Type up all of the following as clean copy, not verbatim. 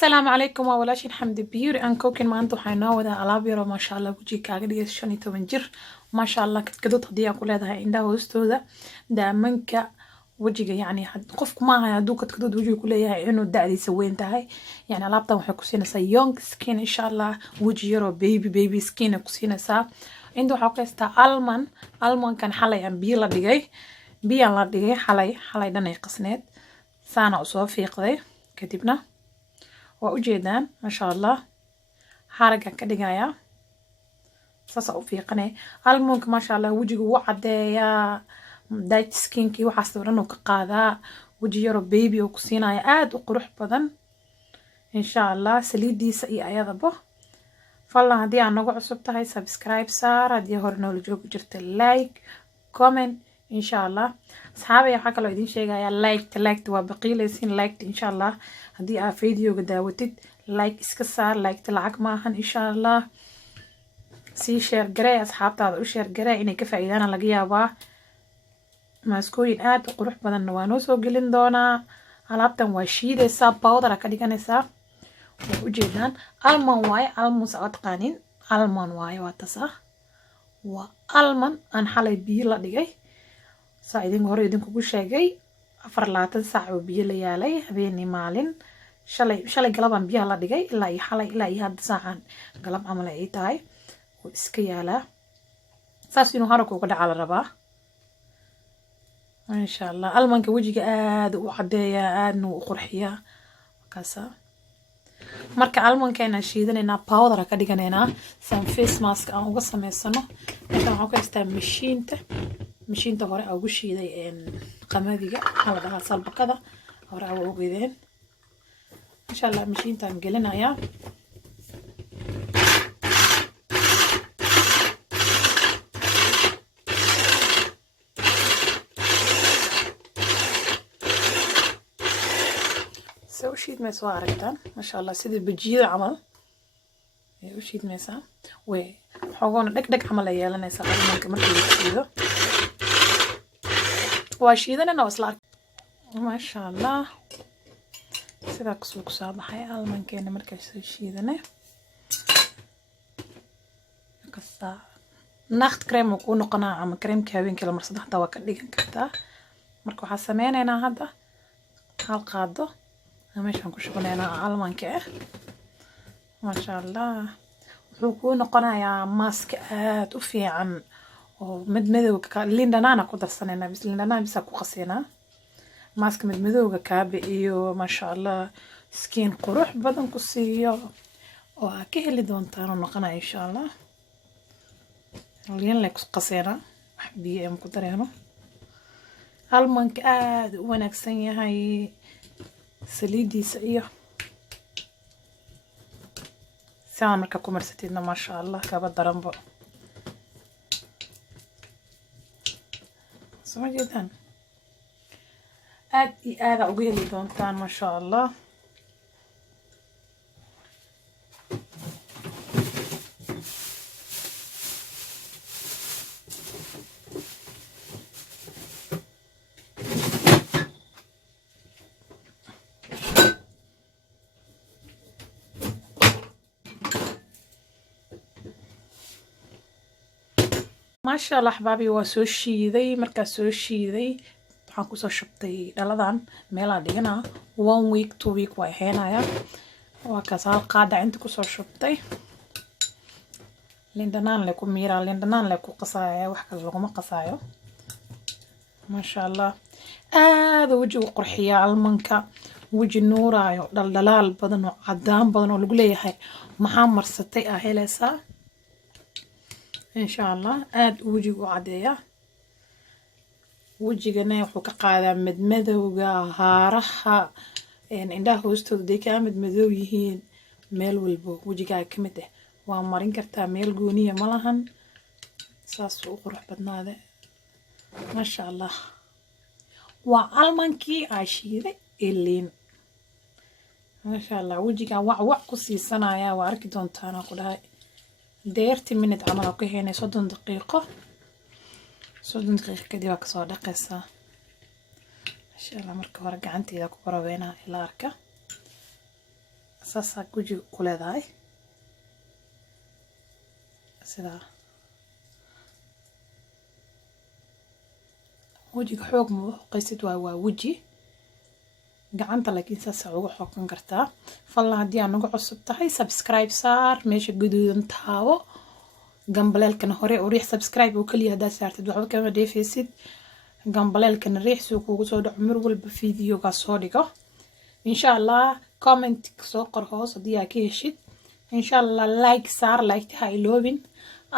السلام عليكم وولاشين حمد بيوري ان كوكين maanta waxaan noo wadaa alaab yar oo masha Allah wajiga kaaga dhigayso 15 jir masha Allah kadkadud hadii aad ku leedahay indhaha hoostooda daamanka wajiga yani qofku ma aha haduu kadkadud wajiga ku leeyahay inuu da'diisa weyn tahay yani alaabtan waxay ku siinaysaa young skin insha Allah waji yar oo baby skin ku siinaysaa inta waxa ku haystaa almond kan xalay aan biyo la dhigay xalay dhan ay qasneed saana u soo fiiqday kadibna waa ujeedaan masha Allah xaraga ka dhigaya saasa u fiiqanay almonka masha Allah wajiga wuu cadeeyaa dark skinki waxaas dhan uu ka qaadaa waji yar oo baby oo ku siinaya aad u qurux badan insha Allah saliidiisa iyo ayadaba fadlan haddii aad nagu cusub tahay subscribe saar haddii hore noola joogi jirta like comment insha Allah asxaabay waxa kale oo idin sheegaya like waa baqiilaysiin like insha Allah haddii aad videoga daawatid like iska saar like lacag ma ahan insha Allah si share garee asxaabtaada u share garee inay ka faa'iidaan laga yaabaa maaskooyin aad u qurux badan waa noo soo gelin doonaa alaabtan waa shiidaysaa powder ka dhiganaysaa waa ujeedaan almond waaye almond aad taqaanin almond waaye waa tasa waa almond aan xalay biyo la dhigay saa idin hore idinkugu sheegay 24 saac oo biyo la yaalay habeenii maalin shalay galabaan biyaha la dhigay ilaa iyo xalay ilaa iyo hadda saacan galab camal ay tahay oo iska yaalaa saas inuu haraka uga dhaca la rabaa insha Allah almanka wajiga aad u cadeeya aadna u qurxiya kaasa marka almankeena shiidanayna powder ka dhiganaynaa san face mask aan uga sameysano inta waxaan ku haystaa mashiinta hore ugu shiiday qamadiga waxa la dhahaa salbakada hore ugu ogeedeen insha Allah mashiintaan gelinayaa soo shiidmayso aragtaan masha Allah sidii bajiyada camal ay u shiidmaysaa way xoogona dhag camal ay yeelanaysaa almanka markii la shiido waa shiidanana isla masha Allah sida ku soo baxay almankeena markay soo shiidane kasta nacht cream ku noqonaa ama creamka habeenkii la marsado hada waa ka dhigan kartaa marka waxa sameynaynaa hadda hal qaado meeshaan ku shubaneynaa almanka masha Allah wuxuu ku noqonayaa mask aad u fiican oo madmadowga lindanaana ku darsanayna bis lindanaan bisa ku qaseynaa mask madmadowga kaabe iyo masha Allah skin qurux badan ku siiyo oo aad ka heli doontaan noqonaa insha Allah liin la ku qaseynaa wax biyo ku dareeno almanka aad u wanaagsan yahay saliidiisa iyo saan marka ku marsatidna masha Allah kaba daranbo soo jeedaan aad iyo aad ugu heli doontaan masha Allah masha Allah xabaabi waa soo shiiday marka soo shiiday waxaan ku soo shubtay dhaladan meel aan dhigana 1 week 2 week way heenaya waa ka soo qaada inta ku soo shubtay lindanaan la ku miira lindanaan la ku qasaayo wax kale lagu ma qasaayo masha Allah aad wajiga qurxiya almanka waji nuuraayo dhaldhalaal badan oo cadaan badan oo lagu leeyahay maxaa marsatay helaysaa insha Allah aad wajiga u cadeeya wajigana wuxuu ka qaadaa madmadowga haaraha indhaha hoostooda day ka madmadow yihiin meel walbo wajiga ka mid ah waa marin kartaa meel gooniya ma lahan saas u qurux badnaade masha Allah waa almankii aashiiday liin masha Allah wajiga wax ku siisanaya waa arki doontaan ku dhahay 30 minute camal ku heenay 30 daqiiqo kadib ka soo dhaqaysaa insha Allah marka hore gacanteeda ku baraweena ila arka saasaa wejiga ku leedahay sidaa wejiga xoog ma qaysid waa weji gacanta laakiin saas ugu xoqan kartaa falla haddii aad nagu cusub tahay subscribe saar meesha guduudan taabo gambaleelkana hore u riix subscribe oo kaliya haddaad saartid waxba kama dheefaysid gambaleelkana riix suu kuugu soo dhaco mar walba fiidiyogaa soo dhigo insha allah comment soo qor hoos haddii aad ka heshid insha allah like saar like ha iloobin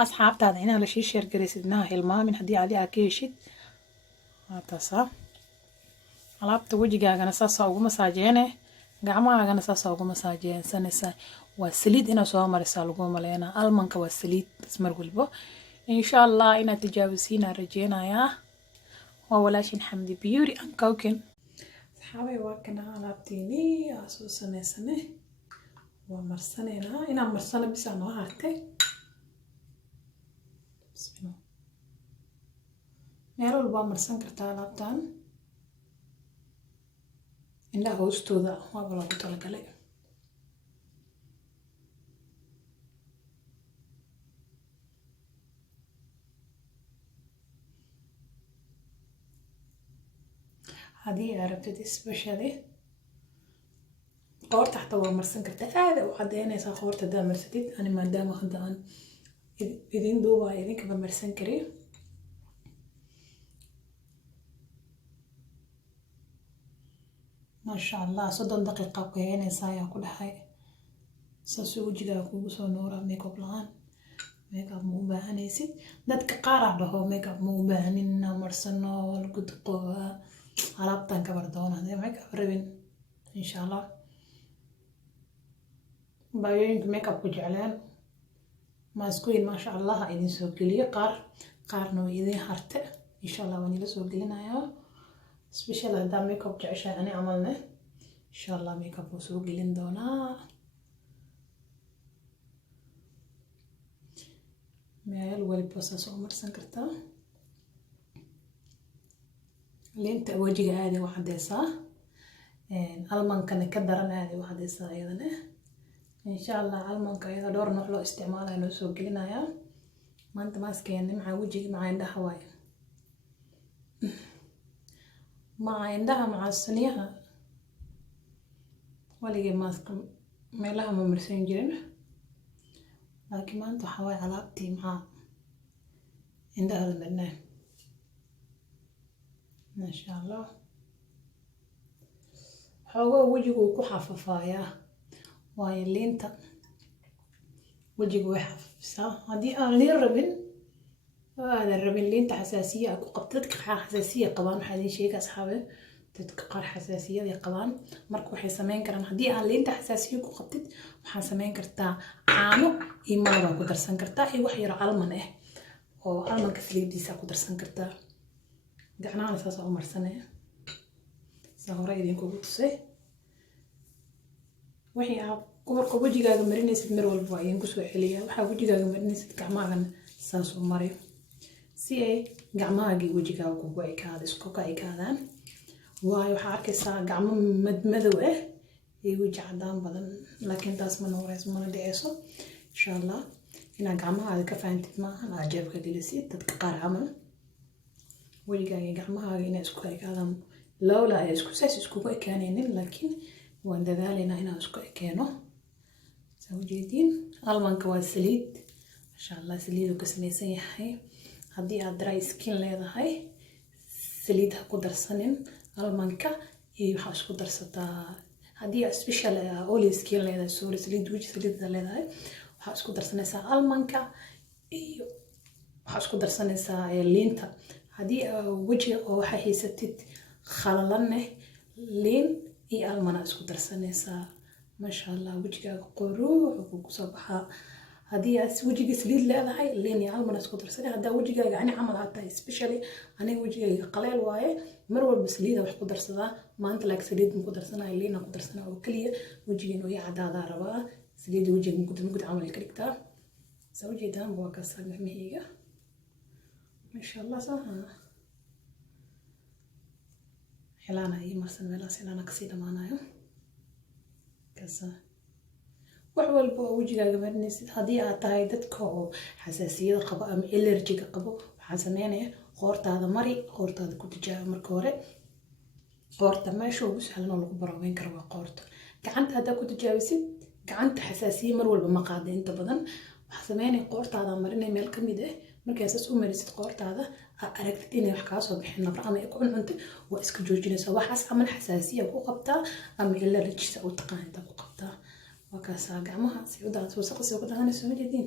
asxaabtaada inaad la sii share garaysid inaha hilmaamin haddii aad ka heshid taasa alaabta wejigaagana saasaa ugu masaajeene gacmahaagana saasaa ugu masaajeensanaysaa waa saliid inaad soo marisaa lagu maleynaa almanka waa saliid mar walbo insha allah inaad tijaabisiinaa rajeynayaa waa walaashin xamdi beauty and cooking asxaabay waa kana alaabtiinii aa soo samaysane waa marsaneynaa inaan marsano bisaa noo hartay meel walbaa marsan kartaa alaabtan indhaha hoostooda waaba lagu talagalay haddii aad rabtid especially qoorta xataa waa marsan kartaa aada u cadeynaysaa qoorta haddaa marsatid ani maadaama hadda aan idin duubaa idinkaba marsan kari maasha allah 30 daqiiqa ku haynaysaa ayaa ku dhahay saasuu wejigaaga kugu soo nooraa makeup la-aan makeup ma u baahanaysid dadka qaar aa dhaho makeup ma u baahanin inaa marsano lagu duqooba alaabtan kabar doona hadee makeup rabin insha allah baayooyinka makeup ku jeclaan maaskuyin maasha allah ha idin soo geliyo qaarna way idin harte insha allah waan ila soo gelinayaa special haddaa makeup jeceshahay ani camalne insha allah makeup wuu soo gelin doonaa meel waliba saas oo marsan kartaa liinta wajiga aad u cadeysaa almankana ka daran aad u cadeysaa iyadana insha allah almanka iyada dhowr nooc loo isticmaalayo loo soo gelinayaa maanta maaskeena maxaa wajiga maxaa indhaha waaye مع عندها مع الصنيها ولقي ماسك ميلها ممرسين جرين لكن ما انتو حواي علاقتي مع عندها المرنان ما شاء الله حوا وجهه كحففايا واي اللي انت وجهه يحففسا هدي ان لي ربن هذا الربن اللي انت حساسية اكو قبطتك حساسية قبان حالي شيك اصحابي تتقار حساسية دي قبان مركو waxay sameyn karaan hadii aan liinta xasaasiyo ku qabtid waxaan sameyn kartaa caano iyo malab ku darsan kartaa iyo wax yar alman ah oo almanka saliidiisa ku darsan kartaa gacnaha saas oo marsanay sawira idin ku tusay wixii aad qorka wajigaaga marinaysid mar walba ayaan ku soo celiyaa waxa wajigaaga marinaysid gacmahaaga saas oo mariyo si ay gacmahaaga wajigaaga ku go'aykaada isku go'aykaadaan waayo waxa arkaysaa gacmo madmadow ah iyo waji cadaan badan laakiin taas ma noqonayso mana dhaceyso insha allah inaa gacmahaaga ka fahamtid maahan aad jeebka gelisid dadka qaar camal wajigaaga iyo gacmahaaga inay isku go'aykaadaan lowla ay isku saas iskugu ekaanaynin laakiin waan dadaalaynaa inaan isku ekeeno soo jeedin almanka waa saliid masha allah saliidu ka samaysan yahay haddii aad dry skin leedahay saliid ha ku darsanin almanka iyo waxa isku darsataa haddii aad special oil skin leedahay sorry saliid waji saliidda leedahay waxa isku darsanaysaa almanka iyo waxa isku darsanaysaa liinta haddii waji oo waxa haysatid khalalan liin iyo almana isku darsanaysaa masha allah wajigaaga quruux ku soo baxaa haddii aad wajiga saliid leedahay liin iyo almana isku darsanay haddaa wajigaaga ani camal aad tahay especially aniga wajigayga qaleel waaye mar walba saliida wax ku darsadaa maanta laak saliid ma ku darsanayo liin ku darsanaa oo kaliya wajiga inuu ii cadaadaa rabaa saliida wajiga ma ku camal ka dhigtaa soo jeedaan waa ka saamixmahayga masha allah saha حلانا اي مرسن ميلا سيلانا كسي دمانايو كسا wax walba oo wajigaaga marinaysid haddii aad tahay dadka oo xasaasiyada qabo ama allergiga qabo waxaan sameynaya qoortaada mari qoortaada ku tijaabi marka hore qoorta meesha ugu sahlan oo lagu baroobeyn karo waa qoorta gacanta haddaa ku tijaabisid gacanta xasaasiye mar walba ma qaada inta badan waxaa sameynaya qoortaada marinay meel ka mid ah markaa saas u marisid qoortaada aragtid inay wax kaa soo bixin nabra ama ku cuncunta waa iska joojinaysaa waxaas camal xasaasiya ku qabtaa ama allergisa u taqaanida ku qabtaa waa kaasaa gacmaha si u daad wasaqsi ugu dhaqanayso ma jeedin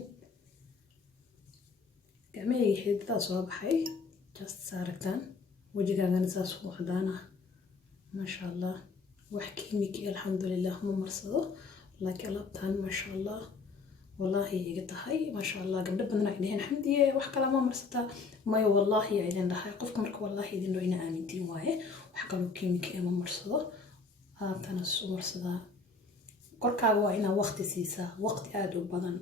gacmahayga xididadaa soo baxay just saaragtaan wajigaagana saas u cadaana maasha allah wax kiimiki alxamdulilah ma marsado laakiin alaabtaan maasha allah والله يقطعي ما شاء الله قبل بدنا عندهن حمدية وحكى ما مرستا ما والله إذن ده قفك مرك والله إذن لو إنا آمنتي واي وحكى له كيميكي ما مرسدا هذا تنسو مرسدا قركا وإنا وقت سيسا وقت آدو بدن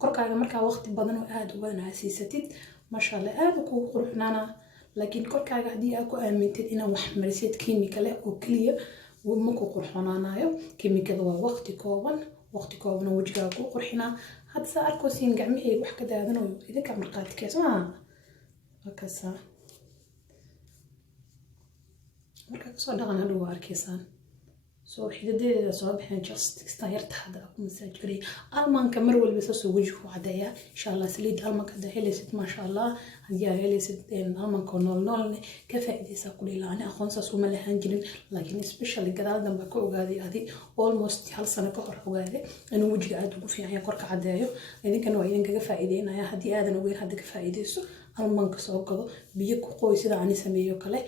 قركا مركا وقت بدن وآدو بدن عسيستيد ما شاء الله آدو كو قرحنانا لكن قركا قاعدي أكو آمنتي إنا وحمرسيت كيميكا لا أو كلية ومكو قرحنانا كيميكا دوا وقت كوبن وقت كوبنا وجهك وقرحنا هذا صار كوسين قعمي wax ka daadanayo idinka marqaadkiisa ma wakasa marka soo dhaqan hadu waa arkaysan soo xidadeeda soo bixin just istaayirta hada ku masaaj gari almanka mar walba soo wajhu cadaya insha Allah saliid almanka da helaysid ma sha Allah hadii aad helaysid almanka nool ka faa'iideysa ku leeyahay aqoonsa suma lahan jirin laakiin especially gadaaldan ba ku ogaaday adi almost hal sano ka hor ogaaday inuu wajiga aad ugu fiican yahay korka cadayo idinkana waa idinkaga faa'iideynaya hadii aadan ogeyn hadda ka faa'iideyso almanka soo gado biyo ku qoy sida aan sameeyo kale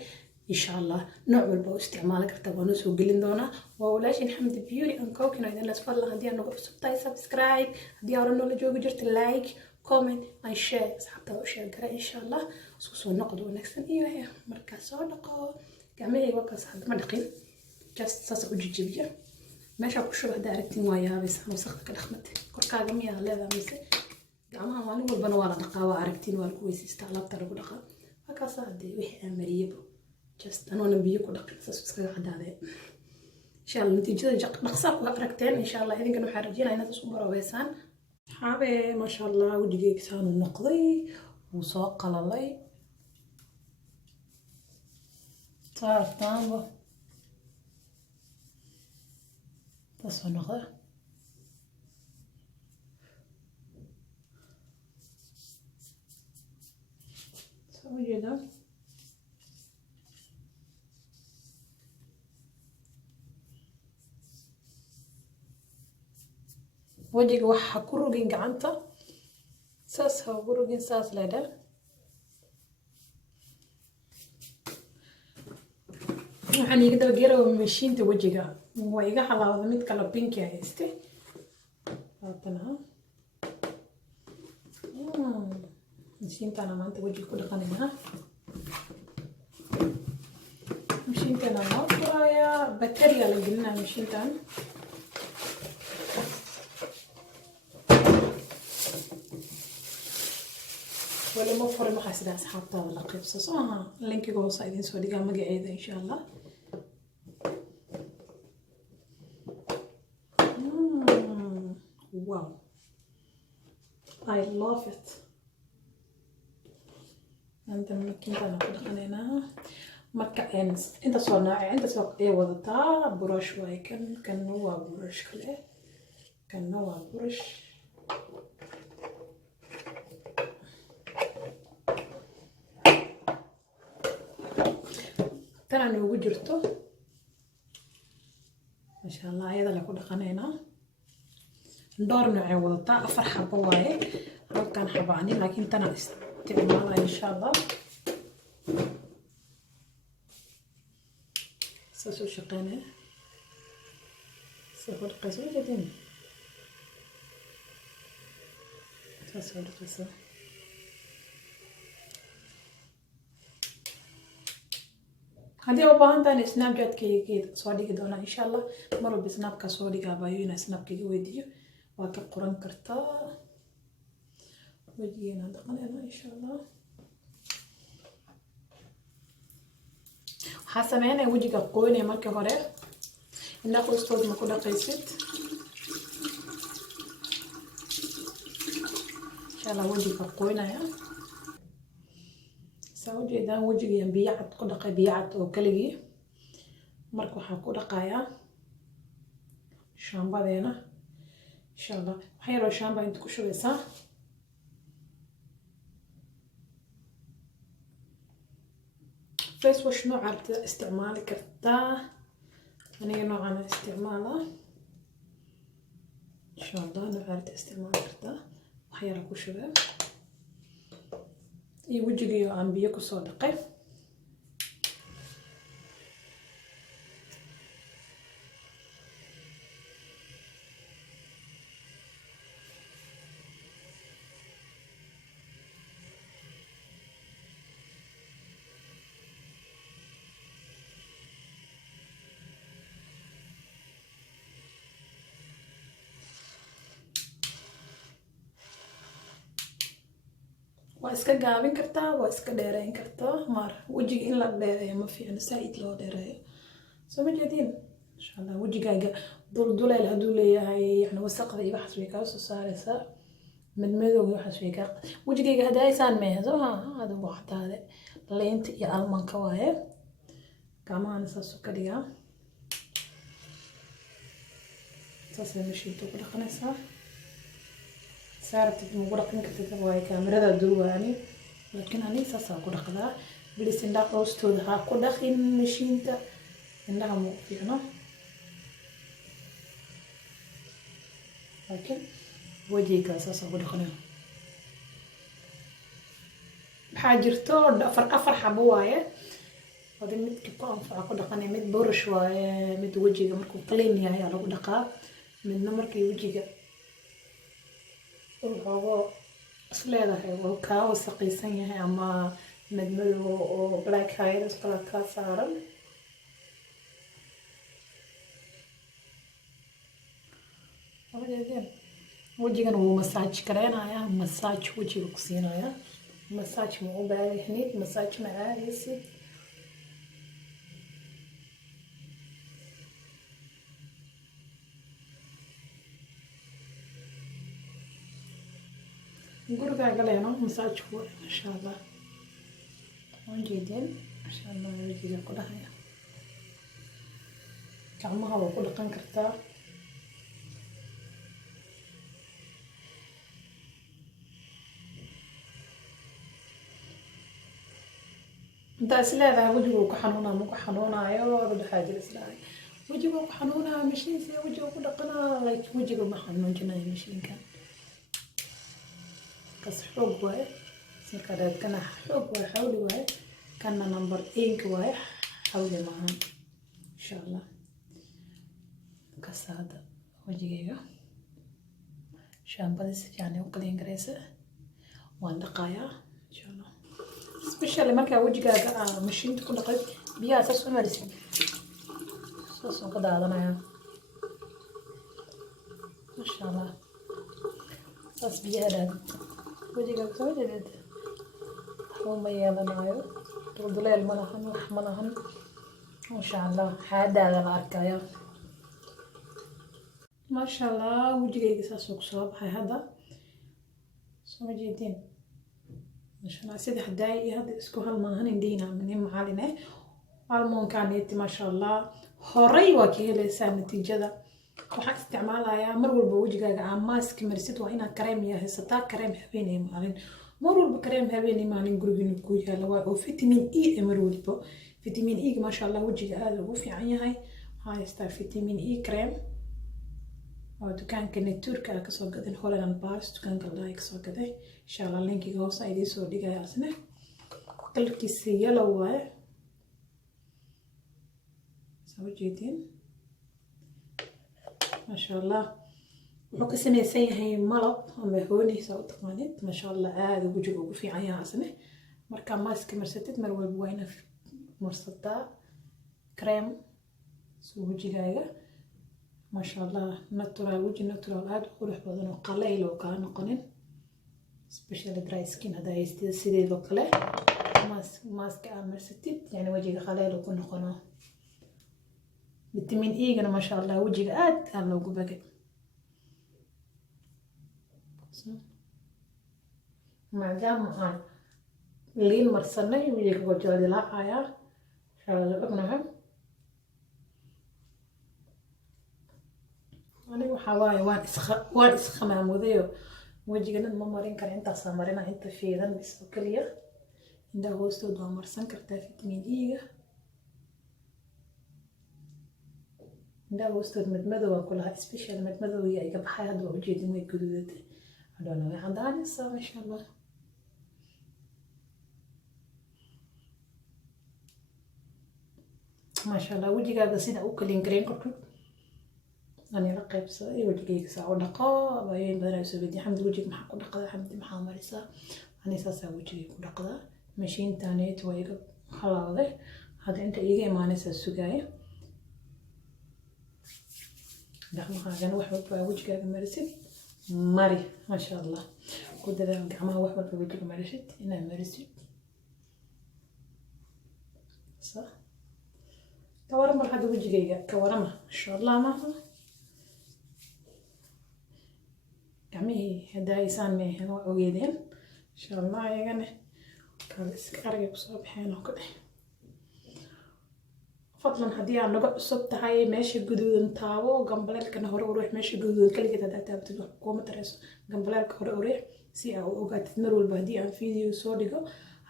إن شاء الله نوع باستعمالك تبغى نسوي قلنا دونا ولاش نحمد بيوري أنكوك إنه إذا نسفر الله هدي أنا قف سبسكرايب هدي أورنا لجوج جرت لايك كومنت أي شير حتى وشير قرأ إن شاء الله سوسو نقد ونكسن إيوه مركز صادقة كمية وقت حد ما دقيق جست ساس وجيجيبيا ما شاف شو هذا عرفتي وياه بس أنا وسختك الأخمت كركا جميع هذا مثل جماعة وانو والبنوارة دقاوة عرفتين والكويس استعلاب ترى بدقة هكذا صادق وحي مريبو just أنا نبيه كل دقيقة سبسكرايب عدادة إن شاء الله نتيجة نقصر وأركتين إن شاء الله إذا كانوا حارجين هنا تصبر ويسان حابة ما شاء الله وجهي كسان النقضي وساق الله صار طعمه تصفى النقضي سوي جدا وجهك waxa ku rogin gacanta saas ha ugu rogin saas leedah waxaan iga daba geeraa mashiinta wajiga waa iga xalaawada mid kala pinki ah hayste haatana mashiintana maanta wajiga ku dhaqanaynaa mashiintana loo furayaa batteriya la gelinaa mashiintan ولا ما فرق ما حاسد أصحاب طاولة لقيب صوها لينك جوه صايدين سودي قام مقعدة إن شاء الله واو I love it أنت ممكن أنا كده خلينا مركا أنت صناعي أنت سوق إيه وضعتها برش واي كان نوع برش كله كان نوع برش ترى ugu jirto ما شاء الله ayada la ku dhaqanayna door nooc ay wadataa afar xabo waaye halkan xabaani laakiin tan isticmaalay insha Allah soo shaqeynaa soo qasoo jadin soo qasoo هذه أوبان تاني سناب جات كي صادق دونا إن شاء الله مرة بسناب كصادق أبايونا سناب كي ويديو وأكل قرن كرتا ودينا دقنا إن شاء الله حسمينا وجهك قوي مركب هره إنك أستاذ ما كنا قيسيت insha Allah wajiga qoynaya soo jeedaan wajiga biyo cad ku dhaqay biyo cad oo kaligii marka waxaan ku dhaqayaa shaambadeena insha Allah waxay yaro shaamba inta ku shubeysaa face wash nooca aad isticmaali kartaa aniga noocan isticmaalaa insha Allah nooca aad isticmaali kartaa waxay yaro ku shubaa iyo wajiga aan biyo ku soo dhaqay waa iska gaabin kartaa waa iska dheereyn kartaa maar wajiga in la dheereeyo ma fiicna saaid loo dheereeyo soo ma jeedin insha Allah wajigaaga dulduleel haduu leeyahay yani wasaqda iyo waxaas way ka soo saaraysaa madmadowga waxaas way ka wajigaaga hadaysaan meedo hada waxtaade leenta iyo almanka waaye gacmaha saas ka dhigaa saas mashiinta ku dhaqanaysaa saartid ma quraqin kartid way kaamirada duubaani laakiin ani saas ku dhaqdaa bilis indhaha hoostooda ha ku dhaqin mashiinta indhaha ma fiicno laakiin wajiga saas ku dhaqnaa waxaa jirto afar xabo waaye wada midka ku anfaca ku dhaqanay mid boorash waaye mid wajiga markuu clean yahay lagu dhaqaa midna markii wajiga oo isleedahay oo ka wasaqaysan yahay ama madmadow oo black hairs kala ka saaran wajigan wuu massage kareenaya massage wajiga ku siinaya massage ma u baahanid massage ma aadaysid gurigaaga leeno massage ku insha Allah waan jeedin insha Allah wajiga ku dhaqaya gacmaha waa ku dhaqan kartaa inta isleedahay wajiga ku xanuunaa ma ku xanuunaayo wada xaajir islaahay wajiga ku xanuunaa mashiinka wajiga ku dhaqanaa like wajiga ma xanuunjinayo mashiinka حوق واي سكرت كنا حوق واي حولي واي كنا نمبر 8 واي حولي معاهم إن شاء الله كسادة وجهيها شامبو يعني وكلين غريسة وندقايا إن شاء الله سبيشال مركا وجهك مشين تكون قد بيا أساس مرسي أساس كذا هذا ما شاء الله أساس بيا هذا وجهك سوي جديد هو ما يلنايو تقولي الملهن وحملهن ما شاء الله هذا على الأركايا ما شاء الله وجهك ساسوق صوب هاي هذا سوي جديد ما شاء الله سيد حداي هذا اسكو هالملهن ندينا من معالنا المون كانت ما شاء الله هوري وكيل سام نتيجة waxaan isticmaalayaa mar walba wajigaaga aan mask marsid waa inaad kareem haysataa kareem habeenay maalin mar walba kareem habeenay maalin guriga ku yaala waa oo vitamin E mar walba vitamin E ma sha Allah wajiga aad ugu fiican yahay haysta vitamin E kareem oo dukaanka Natureka ka soo gadan Holland Bars dukaanka la ka soo gaday insha Allah linkiga hoos ay soo dhigaya asna kalarkiisa yellow waaye soo jeedin ما شاء الله وحكسن يسيه ملط أما هوني سو تقانيت ما شاء الله عاد وجهه وفي عيها سنة مركا ماسك مرستت مروي بوينة في مرصدة كريم سو وجه جاية ما شاء الله ناتورال وجه ناتورال عاد وروح بدن قليل وكان قنن سبيشال دراي سكين هذا يستسيد لوكله ماسك مرستت يعني وجهه قليل وكن قناه فيتامين إي أنا ما شاء الله وجهي أنا لو قبل maadaama aan liin marsanay wejiga wajaa dilaacayaa inshallah ognahay aniga waxaa waaye waan isqamaamudayo wejigana ma marin kara intaasaa marina inta fiidan bis oo kaliya indhaha hoostood waa marsan kartaa vitamin E-ga indhaha hoostood madmadow waan ku lahaa special madmadowga iga baxay hadda waa ujeedin way guduudatay hadhoona way cadaanaysaa masha allah masha allah wejigaaga sida u kalin gareyn kartid أنا رقيب صاي وجهي ساعة ودقة باين بدنا نسوي دي حمد وجهك محك ودقة حمد محا مريسا أنا ساسا وجهي ودقة ماشين تاني تويق خلاص هذا أنت إيجي ما نسى السجاية دخل خاجنا وحبك وجهك مريسد مري ما شاء الله كده ده قعمة وحبك وجهك مريسد هنا مريسد صح كورما هذا وجهي كورما إن شاء الله ما gacmihii hadaayisaan meehen waa ogeedeen insha allah ayagana kala iska argay kusoo baxeen oo kadhe fadlan haddii aad naga cusub tahay meesha guduudan taabo gambaleelkana hore u ruux meesha guduudan kaligeed haddaad taabatid wax kuuma tarayso gambaleelka hore u ruux si aad u ogaatid mar walba haddii aan video soo dhigo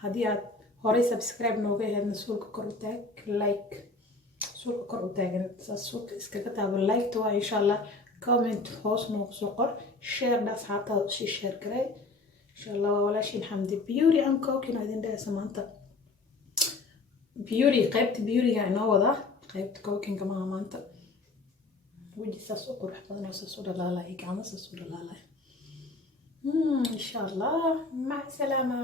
haddii aad horey subscribe nooga ahaydna suulka kor u taag like suulka kor u taagan saas suulka iskaga taabo like waa insha allah comment hoos noogu soo qor share da asxaabtaada usii share garay insha allah waa walaashiin xamdi beauty and cooking idin dhahaysa maanta beauty qaybta beautyga inoo wadaa qaybta cookingka maaha maanta weji saas u qurux badan oo saas u dhalaalaya gacmo saas u dhalaalaya insha allah mac salaama